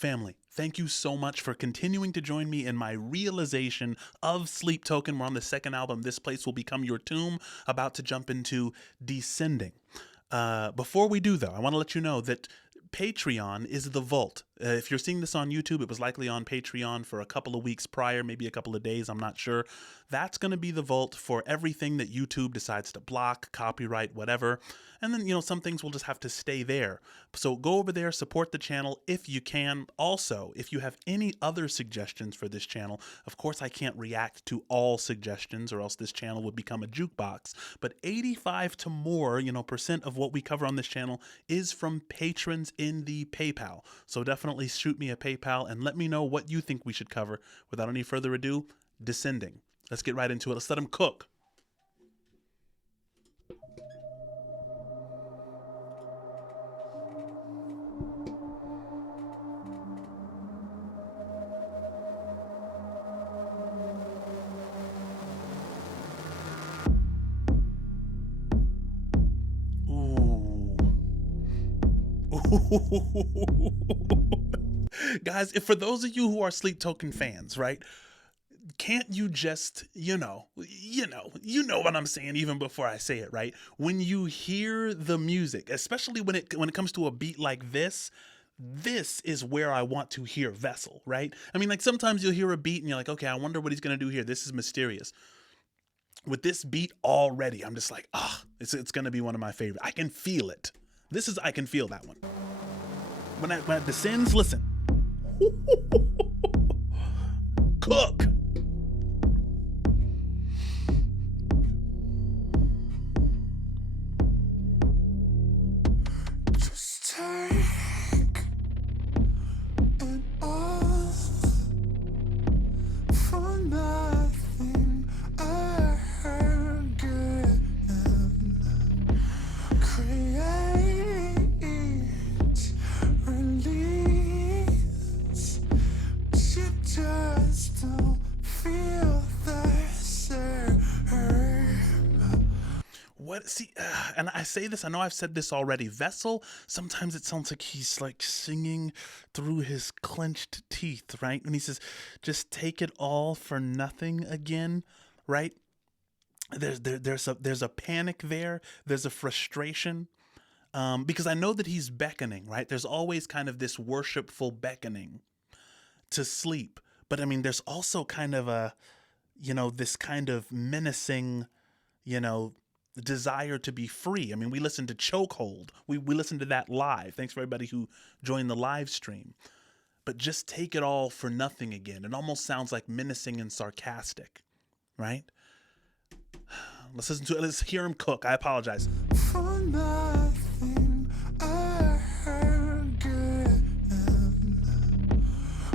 Family, thank you so much for continuing to join me in my realization of Sleep Token. We're on the second album, This Place Will Become Your Tomb, about to jump into Descending. Before we do, though, I want to let you know that Patreon is the vault. If you're seeing this on YouTube, it was likely on Patreon for a couple of weeks prior, maybe a couple of days, I'm not sure. That's going to be the vault for everything that YouTube decides to block, copyright, whatever. And then, some things will just have to stay there. So go over there, support the channel if you can. Also, if you have any other suggestions for this channel, of course I can't react to all suggestions or else this channel would become a jukebox. But 85 to more, percent of what we cover on this channel is from patrons in the PayPal. So definitely shoot me a PayPal and let me know what you think we should cover. Without any further ado, Descending. Let's get right into it. Let's let them cook. Guys, if for those of you who are Sleep Token fans, right? Can't you just, you know what I'm saying even before I say it, right? When you hear the music, especially when it comes to a beat like this is where I want to hear Vessel, right? I mean, like sometimes you'll hear a beat and you're like, okay, I wonder what he's going to do here. This is mysterious. With this beat already, I'm just like, it's going to be one of my favorites. I can feel it. I can feel that one. When it descends, listen. Cook. Just take it all for nothing again. Create, release, but you just don't feel the same. What? See, and I say this, I know I've said this already. Vessel, sometimes it sounds like he's like singing through his clenched teeth, right? When he says, just take it all for nothing again, right? There's a panic there. There's a frustration. Because I know that he's beckoning, right? There's always kind of this worshipful beckoning to sleep. But I mean, there's also kind of a, this kind of menacing, desire to be free. I mean, we listened to Chokehold. We listened to that live. Thanks for everybody who joined the live stream. But just take it all for nothing again. It almost sounds like menacing and sarcastic, right? Let's listen to it. Let's hear him cook. I apologize. For nothing again.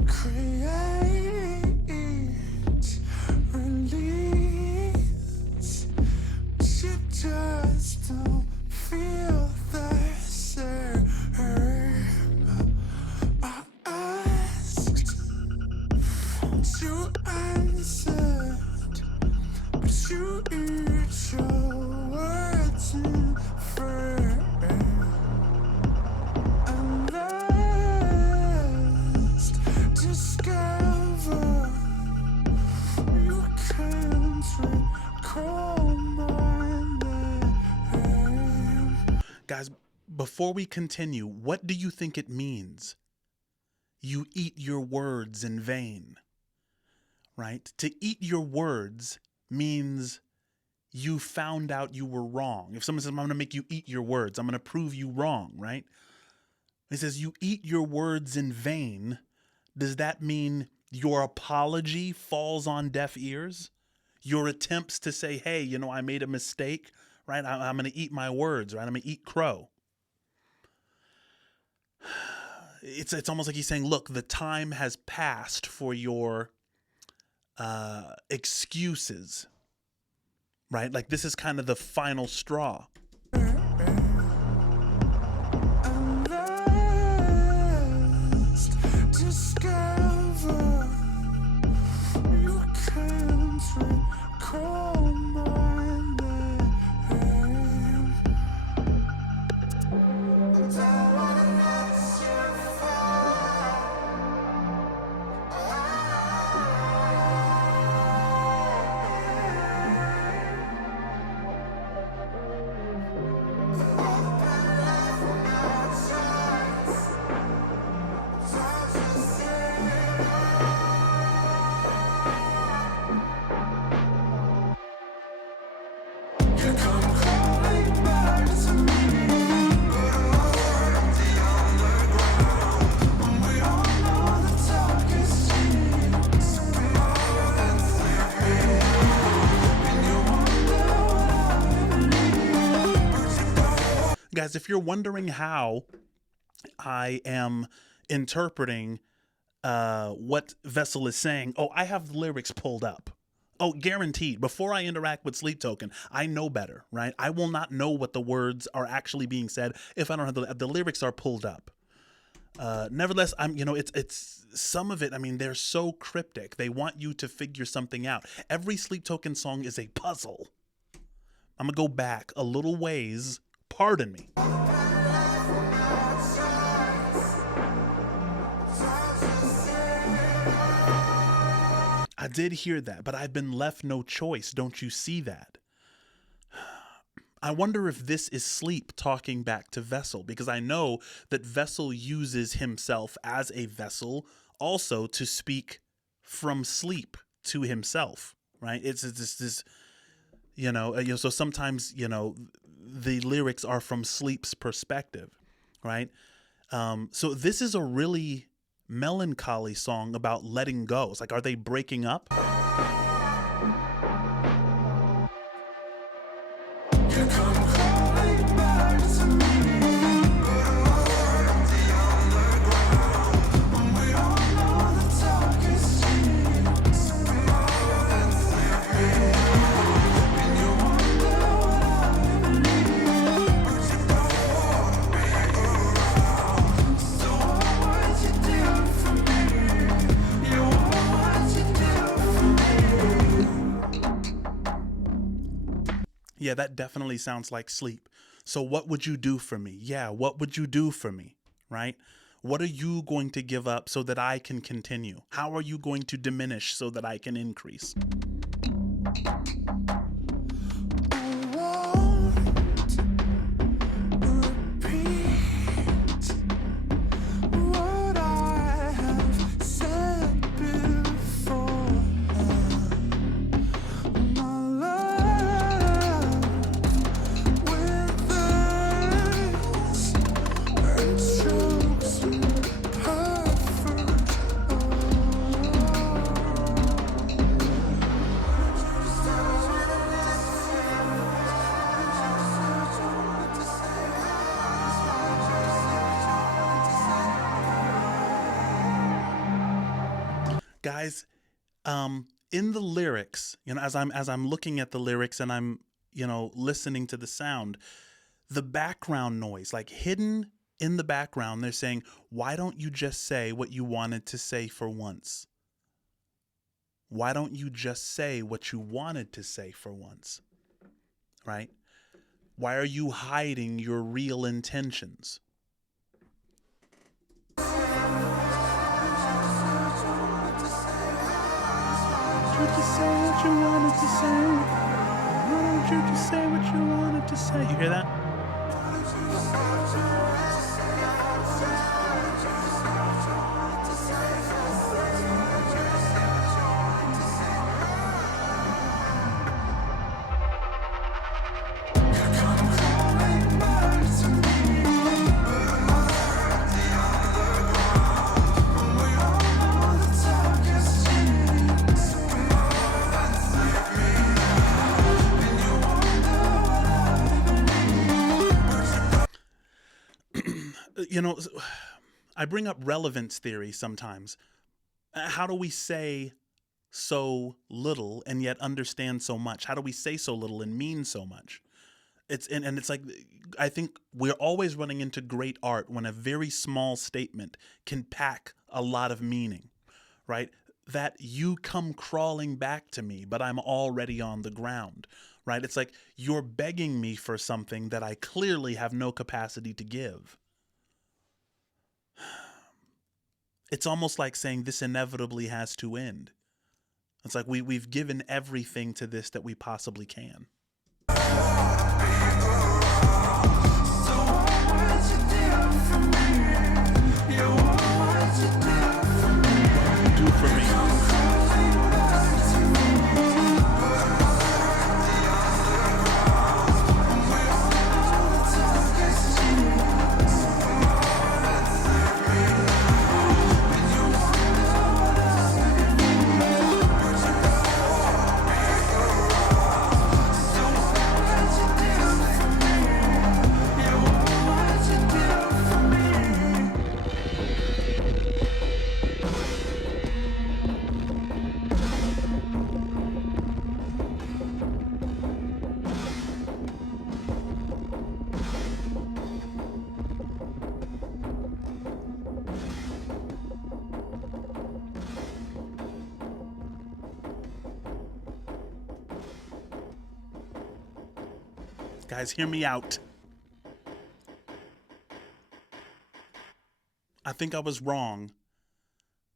Create, release, but you just don't feel the same. I asked, you answered, but you eat your words in frame. And last, discover you can't recall my name. Guys, before we continue, what do you think it means? You eat your words in vain, right? To eat your words means you found out you were wrong. If someone says, I'm going to make you eat your words, I'm going to prove you wrong, right? It says you eat your words in vain. Does that mean your apology falls on deaf ears? Your attempts to say, hey, I made a mistake, right? I'm going to eat my words, right? I'm going to eat crow. It's almost like he's saying, look, the time has passed for your excuses, right? Like this is kind of the final straw. And last, discover you can't recall my name. And I wanna let you fall. guys, if you're wondering how I am interpreting what Vessel is saying, oh, I have the lyrics pulled up. Oh, guaranteed. Before I interact with Sleep Token, I know better, right? I will not know what the words are actually being said if I don't have the lyrics are pulled up. Nevertheless, it's some of it. I mean, they're so cryptic. They want you to figure something out. Every Sleep Token song is a puzzle. I'm gonna go back a little ways. Pardon me. I did hear that, but I've been left no choice. Don't you see that? I wonder if this is Sleep talking back to Vessel, because I know that Vessel uses himself as a vessel also to speak from sleep to himself, right? It's this so sometimes, the lyrics are from Sleep's perspective, right? So this is a really melancholy song about letting go. It's like, are they breaking up? Yeah, that definitely sounds like Sleep. So what would you do for me? Yeah, what would you do for me, right? What are you going to give up so that I can continue? How are you going to diminish so that I can increase? Guys, in the lyrics, as I'm looking at the lyrics and I'm, listening to the sound, the background noise, like hidden in the background, they're saying, why don't you just say what you wanted to say for once? Why don't you just say what you wanted to say for once? Right? Why are you hiding your real intentions? You just say what you wanted to say. Why don't you just say what you wanted to say? You hear that? I bring up relevance theory sometimes. How do we say so little and yet understand so much? How do we say so little and mean so much? It's like, I think we're always running into great art when a very small statement can pack a lot of meaning, right? That you come crawling back to me, but I'm already on the ground, right? It's like you're begging me for something that I clearly have no capacity to give. It's almost like saying this inevitably has to end. It's like we've given everything to this that we possibly can. Do for me. Guys, hear me out. I think I was wrong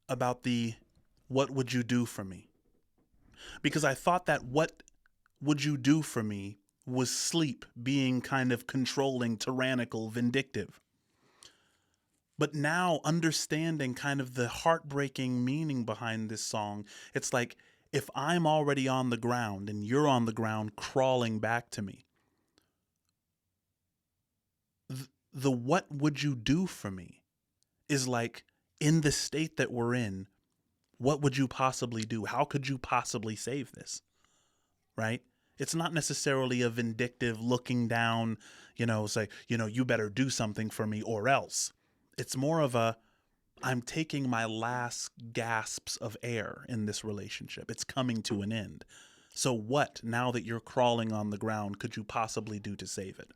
about the what would you do for me? Because I thought that what would you do for me was sleep being kind of controlling, tyrannical, vindictive. But now understanding kind of the heartbreaking meaning behind this song, it's like if I'm already on the ground and you're on the ground crawling back to me, the what would you do for me is like, in the state that we're in, what would you possibly do? How could you possibly save this? Right? It's not necessarily a vindictive looking down, say, you better do something for me or else. It's more of a, I'm taking my last gasps of air in this relationship. It's coming to an end. So what, now that you're crawling on the ground, could you possibly do to save it?